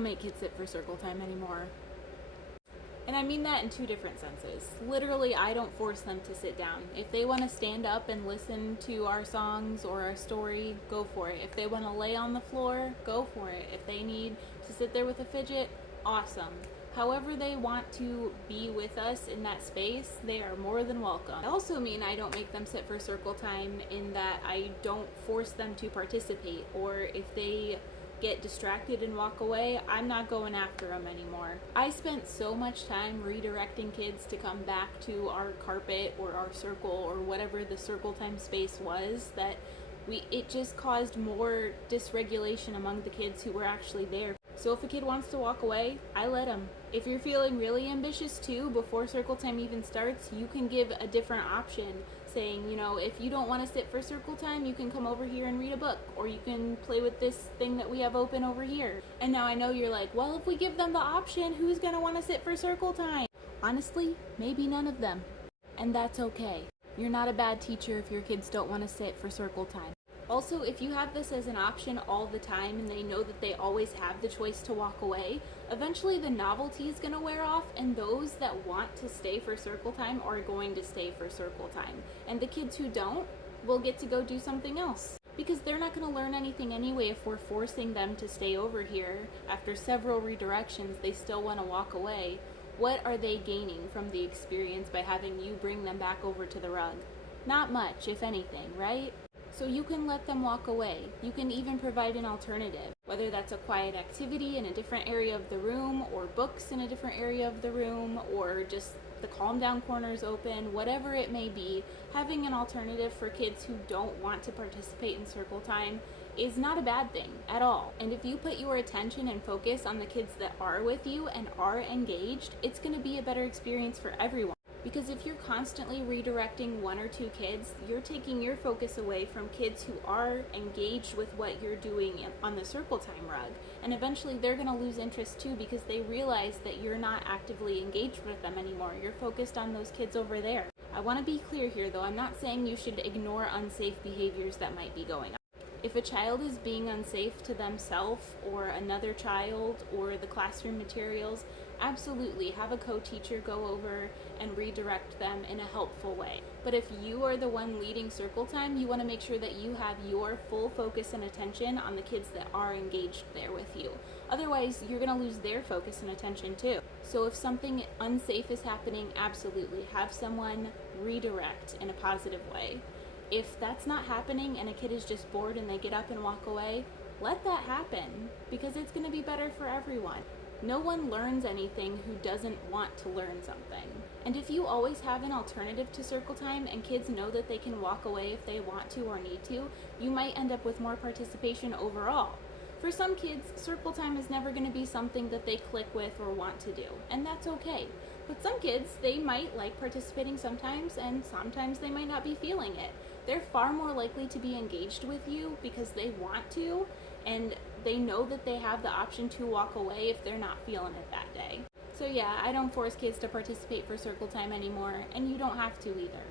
don't make kids sit for circle time anymore. And I mean that in two different senses. Literally, I don't force them to sit down. If they want to stand up and listen to our songs or our story, go for it. If they want to lay on the floor, go for it. If they need to sit there with a fidget, awesome. However they want to be with us in that space, they are more than welcome. I also mean I don't make them sit for circle time in that I don't force them to participate, or if they get distracted and walk away, I'm not going after them anymore. I spent so much time redirecting kids to come back to our carpet or our circle or whatever the circle time space was that it just caused more dysregulation among the kids who were actually there. So if a kid wants to walk away, I let them. If you're feeling really ambitious too, before circle time even starts, you can give a different option, saying, you know, if you don't want to sit for circle time, you can come over here and read a book, or you can play with this thing that we have open over here. And now I know you're like, well, if we give them the option, who's going to want to sit for circle time? Honestly, maybe none of them. And that's okay. You're not a bad teacher if your kids don't want to sit for circle time. Also, if you have this as an option all the time and they know that they always have the choice to walk away, eventually the novelty is going to wear off, and those that want to stay for circle time are going to stay for circle time. And the kids who don't will get to go do something else, because they're not going to learn anything anyway if we're forcing them to stay over here. After several redirections, they still want to walk away. What are they gaining from the experience by having you bring them back over to the rug? Not much, if anything, right? So you can let them walk away. You can even provide an alternative, whether that's a quiet activity in a different area of the room, or books in a different area of the room, or just the calm down corners open, whatever it may be. Having an alternative for kids who don't want to participate in circle time is not a bad thing at all. And if you put your attention and focus on the kids that are with you and are engaged, it's going to be a better experience for everyone. Because if you're constantly redirecting one or two kids, you're taking your focus away from kids who are engaged with what you're doing on the circle time rug. And eventually they're going to lose interest too, because they realize that you're not actively engaged with them anymore. You're focused on those kids over there. I want to be clear here though, I'm not saying you should ignore unsafe behaviors that might be going on. If a child is being unsafe to themselves or another child or the classroom materials, absolutely have a co-teacher go over and redirect them in a helpful way. But if you are the one leading circle time, you want to make sure that you have your full focus and attention on the kids that are engaged there with you. Otherwise, you're going to lose their focus and attention too. So if something unsafe is happening, absolutely have someone redirect in a positive way. If that's not happening and a kid is just bored and they get up and walk away, let that happen, because it's going to be better for everyone. No one learns anything who doesn't want to learn something. And if you always have an alternative to circle time and kids know that they can walk away if they want to or need to, you might end up with more participation overall. For some kids, circle time is never going to be something that they click with or want to do, and that's okay. But some kids, they might like participating sometimes, and sometimes they might not be feeling it. They're far more likely to be engaged with you because they want to, and they know that they have the option to walk away if they're not feeling it that day. So yeah, I don't force kids to participate for circle time anymore, and you don't have to either.